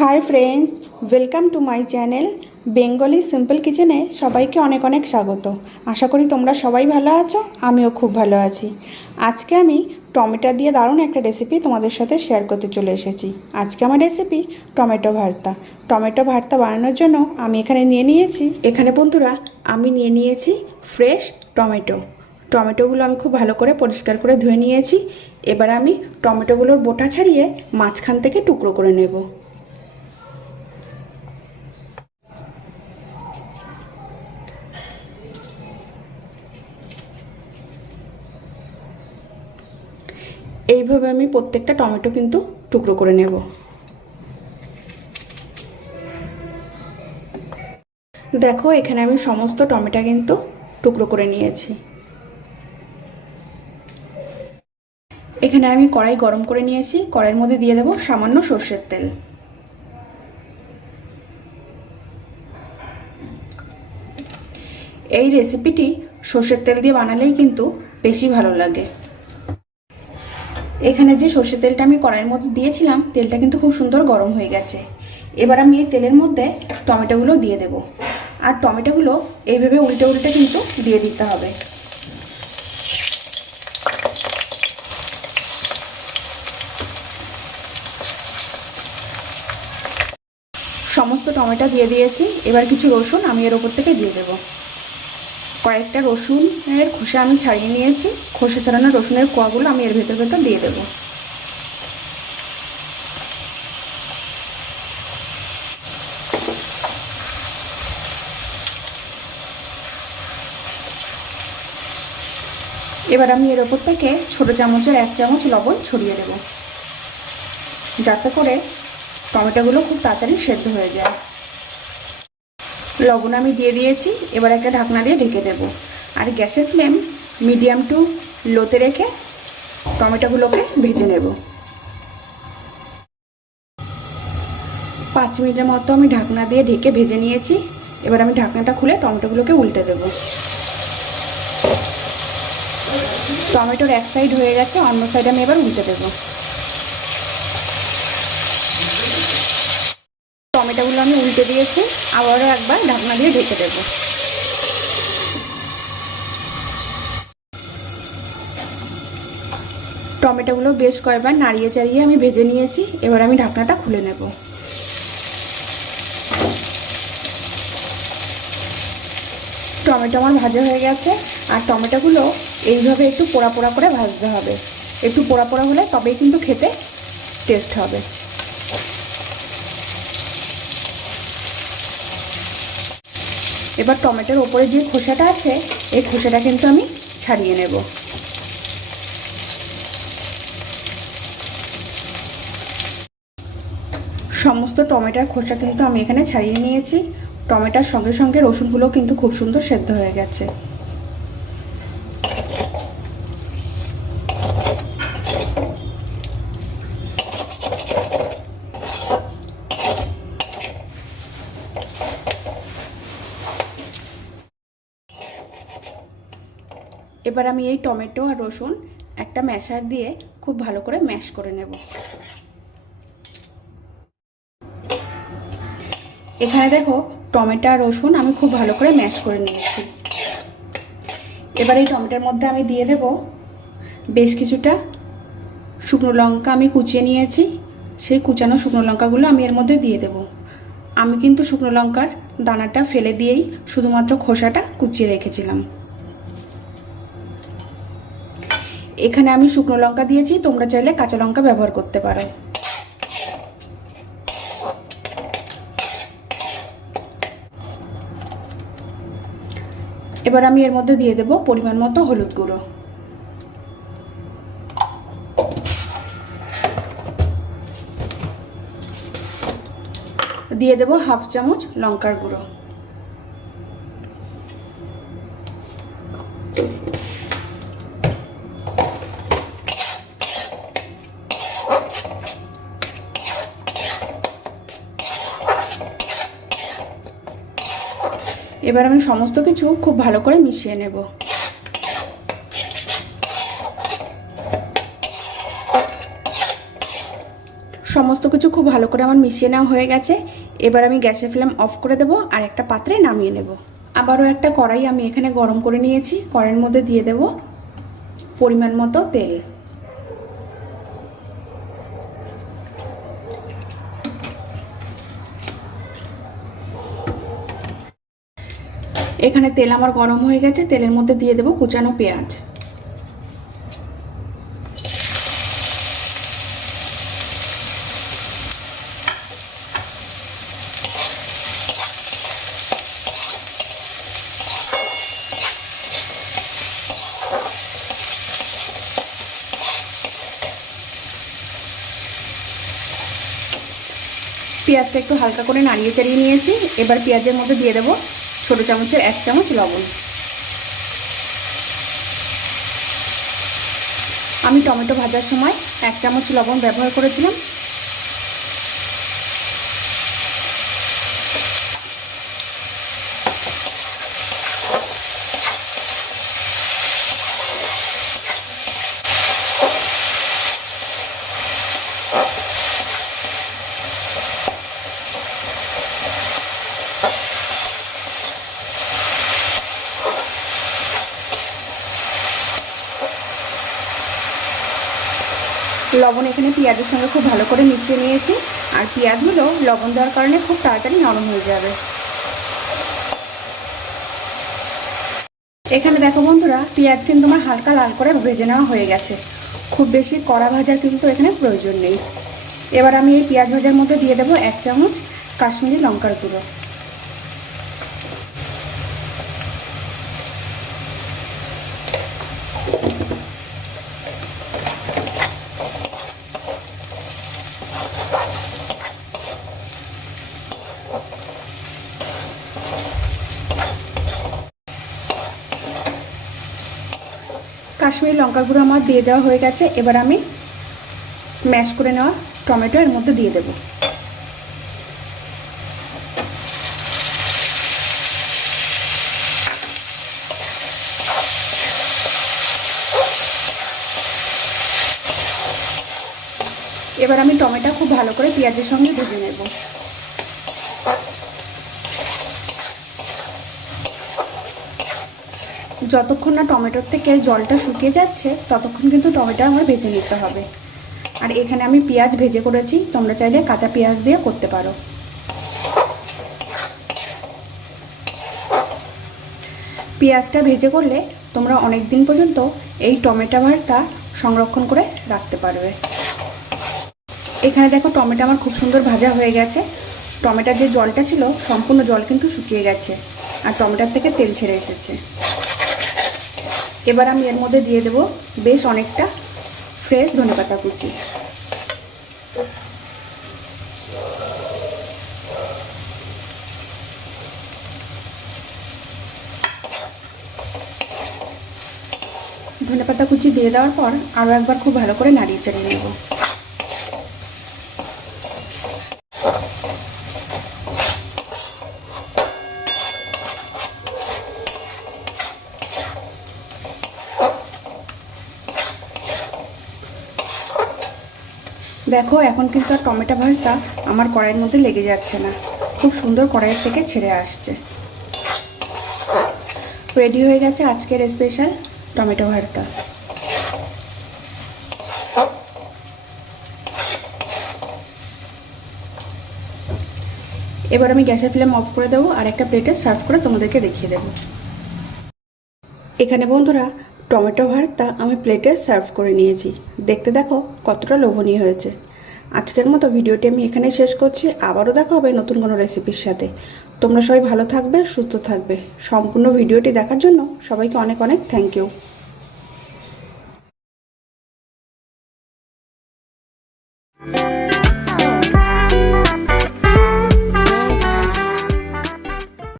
Hi friends welcome to my channel Bengali simple কিচেনে সবাইকে অনেক অনেক স্বাগত। আশা করি তোমরা সবাই ভালো আছো, আমিও খুব ভালো আছি। আজকে আমি টমেটো দিয়ে দারুণ একটা রেসিপি তোমাদের সাথে শেয়ার করতে চলে এসেছি। আজকে আমার রেসিপি টমেটো ভর্তা। টমেটো ভর্তা বানানোর জন্য আমি এখানে নিয়ে নিয়েছি, এখানে বন্ধুরা আমি নিয়ে নিয়েছি ফ্রেশ টমেটো। টমেটোগুলো আমি খুব ভালো করে পরিষ্কার করে ধুয়ে নিয়েছি। এবার আমি টমেটোগুলোর বোটা ছাড়িয়ে মাঝখান থেকে টুকরো করে নেব। এইভাবে আমি প্রত্যেকটা টমেটো কিন্তু টুকরো করে নেব। দেখো, এখানে আমি সমস্ত টমেটো কিন্তু টুকরো করে নিয়েছি। এখানে আমি কড়াই গরম করে নিয়েছি। কড়াইয়ের মধ্যে দিয়ে দেবো সামান্য সর্ষের তেল। এই রেসিপিটি সর্ষের তেল দিয়ে বানালেই কিন্তু বেশি ভালো লাগে। এখানে যে সর্ষের তেলটা আমি কড়াইয়ের মধ্যে দিয়েছিলাম, তেলটা কিন্তু খুব সুন্দর গরম হয়ে গেছে। এবার আমি এই তেলের মধ্যে টমেটোগুলো দিয়ে দেব। আর টমেটোগুলো এইভাবে উল্টে উল্টে কিন্তু দিয়ে দিতে হবে। সমস্ত টমেটো দিয়ে দিয়েছি। এবার কিছু রসুন আমি এর ওপর থেকে দিয়ে দেব। কয়েকটা রসুনের খোসা আমি ছাড়িয়ে নিয়েছি। খোসা ছাড়ানো রসুনের কোয়াগুলো আমি এর ভেতর ভেতর দিয়ে দেবো। এবার আমি এর ওপর থেকে ছোটো চামচের এক চামচ লবণ ছড়িয়ে দেব। যাতে করে টমেটোগুলো খুব তাড়াতাড়ি সেদ্ধ হয়ে যায়। লবণ আমি দিয়ে দিয়েছি। এবার একটা ঢাকনা দিয়ে ঢেকে দেব। আর গ্যাসের ফ্লেম মিডিয়াম টু লোতে রেখে টমেটোগুলোকে ভেজে নেব। পাঁচ মিনিটের মতো আমি ঢাকনা দিয়ে ঢেকে ভেজে নিয়েছি। এবার আমি ঢাকনাটা খুলে টমেটোগুলোকে উল্টে দেবো। টমেটোর এক সাইড হয়ে গেছে, অন্য সাইড আমি এবার উল্টে দেবো। টমেটোগুলো আমি উল্টে দিয়েছি, আবারও একবার ঢাকনা দিয়ে ঢেকে দেব। টমেটোগুলো বেশ কয়েকবার নাড়িয়ে চাড়িয়ে আমি ভেজে নিয়েছি, এবার আমি ঢাকনাটা খুলে নেব। টমেটো আমার ভাজা হয়ে গেছে, আর টমেটোগুলো এইভাবে একটু পোড়া পোড়া করে ভাজতে হবে। একটু পোড়া পোড়া হলে তবেই কিন্তু খেতে টেস্ট হবে। এবার টমেটোর ওপরে যে খোসাটা আছে, এই খোসাটা কিন্তু আমি ছাড়িয়ে নেব। সমস্ত টমেটোর খোসা কিন্তু আমি এখানে ছাড়িয়ে নিয়েছি। টমেটোর সঙ্গে সঙ্গে রসুনগুলো কিন্তু খুব সুন্দর সেদ্ধ হয়ে গেছে। এবার আমি এই টমেটো আর রসুন একটা ম্যাশার দিয়ে খুব ভালো করে ম্যাশ করে নেব। এখানে দেখো টমেটো আর রসুন আমি খুব ভালো করে ম্যাশ করে নিয়েছি। এবার এই টমেটোর মধ্যে আমি দিয়ে দেব বেশ কিছুটা শুকনো লঙ্কা আমি কুচিয়ে নিয়েছি। সেই কুচানো শুকনো লঙ্কাগুলো আমি এর মধ্যে দিয়ে দেব। আমি কিন্তু শুকনো লঙ্কার দানাটা ফেলে দিয়েই শুধুমাত্র খোসাটা কুচিয়ে রেখেছিলাম। এখানে আমি শুকনো লঙ্কা দিয়েছি, তোমরা চাইলে কাঁচা লঙ্কা ব্যবহার করতে পারো। এবার আমি এর মধ্যে দিয়ে দেব পরিমাণ মতো হলুদ গুঁড়ো। দিয়ে দেব হাফ চামচ লঙ্কার গুঁড়ো। এবার আমি সমস্ত কিছু খুব ভালো করে মিশিয়ে নেব। সমস্ত কিছু খুব ভালো করে আমার মিশিয়ে নেওয়া হয়ে গেছে। এবার আমি গ্যাসের ফ্লেম অফ করে দেবো আর একটা পাত্রে নামিয়ে নেব। আবারও একটা কড়াই আমি এখানে গরম করে নিয়েছি। কড়াইয়ের মধ্যে দিয়ে দেব পরিমাণ মতো তেল। এখানে তেল আমার গরম হয়ে গেছে। তেলের মধ্যে দিয়ে দেবো কুচানো পেঁয়াজ। পেঁয়াজটা একটু হালকা করে নাড়িয়ে চাড়িয়ে নিয়েছি। এবার পেঁয়াজের মধ্যে দিয়ে দেবো ছোটো চামচের এক চামচ লবণ। আমি টমেটো ভাজার সময় এক চামচ লবণ ব্যবহার করেছিলাম। লবণ এখানে পেঁয়াজের সঙ্গে খুব ভালো করে মিশিয়ে নিয়েছি। আর পেঁয়াজগুলো লবণ দেওয়ার কারণে খুব তাড়াতাড়ি নরম হয়ে যাবে। এখানে দেখো বন্ধুরা, পেঁয়াজ কিন্তু আমার হালকা লাল করে ভেজে নেওয়া হয়ে গেছে। খুব বেশি কড়া ভাজার কিন্তু এখানে প্রয়োজন নেই। এবার আমি এই পেঁয়াজ ভাজার মধ্যে দিয়ে দেবো এক চামচ কাশ্মীরি লঙ্কার গুঁড়ো। কাশ্মীরি লঙ্কা গুঁড়ো আমার দিয়ে দেওয়া হয়ে গেছে। এবার আমি ম্যাশ করে নেওয়া টমেটো এর মধ্যে দিয়ে দেবো। এবার আমি টমেটো খুব ভালো করে পেঁয়াজের সঙ্গে ভেজে নেব। যতক্ষণ না টমেটোর থেকে জলটা শুকিয়ে যাচ্ছে, ততক্ষণ কিন্তু টমেটো আমার ভেজে নিতে হবে। আর এখানে আমি পেঁয়াজ ভেজে করেছি, তোমরা চাইলে কাঁচা পেঁয়াজ দিয়ে করতে পারো। পেঁয়াজটা ভেজে করলে তোমরা অনেক দিন পর্যন্ত এই টমেটো ভর্তা সংরক্ষণ করে রাখতে পারবে। এখানে দেখো টমেটো আমার খুব সুন্দর ভাজা হয়ে গেছে। টমেটোর যে জলটা ছিল, সম্পূর্ণ জল কিন্তু শুকিয়ে গেছে। আর টমেটোর থেকে তেল ছেড়ে এসেছে। এবার আমি এর মধ্যে দিয়ে দেব বেশ অনেকটা ফ্রেশ ধনেপাতা কুচি। ধনেপাতা কুচি দিয়ে দেওয়ার পর আরও একবার খুব ভালো করে নাড়িয়ে চালিয়ে নেব। দেখো, এখন কিন্তু আর টমেটো ভাজটা আমার কড়াইয়ের মধ্যে লেগে যাচ্ছে না। খুব সুন্দর কড়াইয়ের থেকে ছেড়ে আসছে। রেডি হয়ে গেছে আজকের স্পেশাল টমেটো ভর্তা এবার আমি গ্যাসের ফ্লেম অফ করে দেবো আর একটা প্লেটে সার্ভ করে তোমাদেরকে দেখিয়ে দেবো। এখানে বন্ধুরা টমেটো ভর্তা আমি প্লেটে সার্ভ করে নিয়েছি। দেখতে দেখো, কতটা লোভনীয় হয়েছে। আজকের মতো ভিডিওটি আমি এখানে শেষ করছি। আবারও দেখা হবে নতুন কোনো রেসিপির সাথে। তোমরা সবাই ভালো থাকবে, সুস্থ থাকবে। সম্পূর্ণ ভিডিওটি দেখার জন্য সবাইকে অনেক অনেক থ্যাংক ইউ